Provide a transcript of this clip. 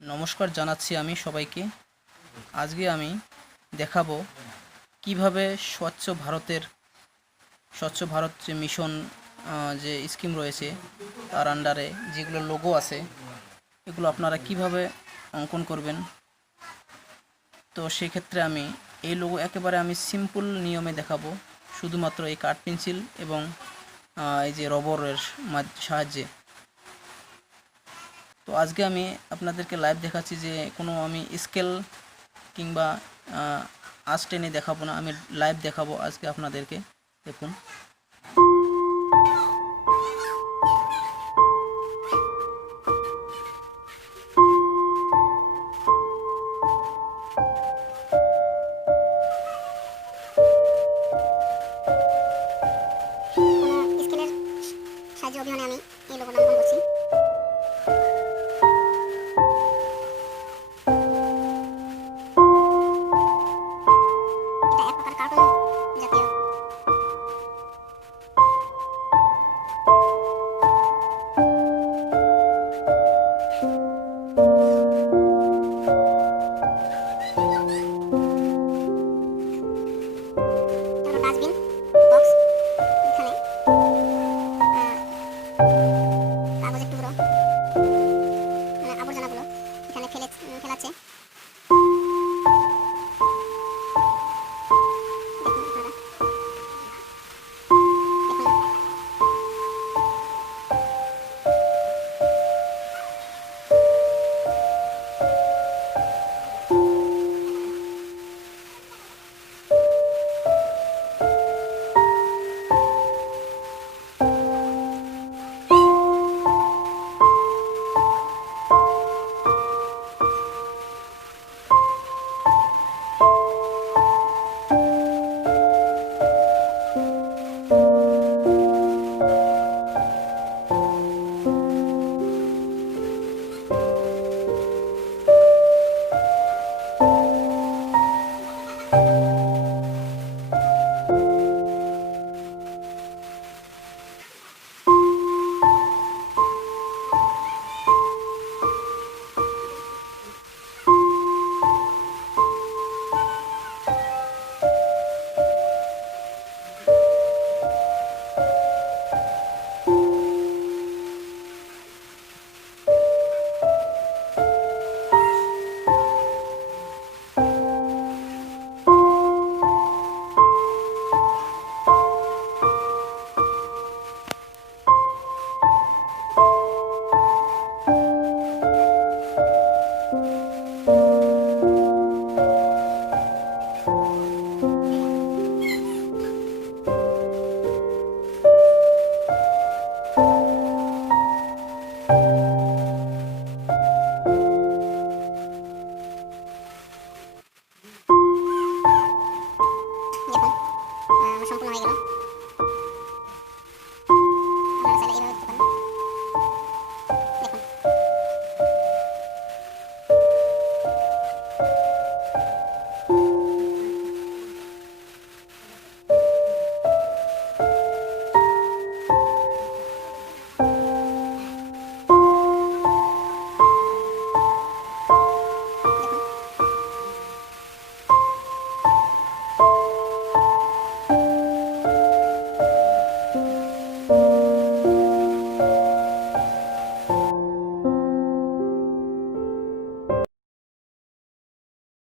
নমস্কার জানাচ্ছি আমি সবাইকে। আজকে আমি দেখাবো কিভাবে স্বচ্ছ ভারত যে মিশন যে স্কিম রয়েছে তার আন্ডারে যেগুলো লোগো আছে এগুলো আপনারা কিভাবে অঙ্কন করবেন। তো সেক্ষেত্রে আমি এই লোগো একেবারে আমি সিম্পল নিয়মে দেখাবো, শুধুমাত্র এই কাঠ পেন্সিল এবং এই যে রবরের সাহায্যে। তো আজকে আমি আপনাদেরকে লাইভ দেখাচ্ছি যে কোনো আমি স্কেল কিংবা আঁচ টেনে দেখাবো না, আমি লাইভ দেখাবো আজকে আপনাদেরকে। দেখুন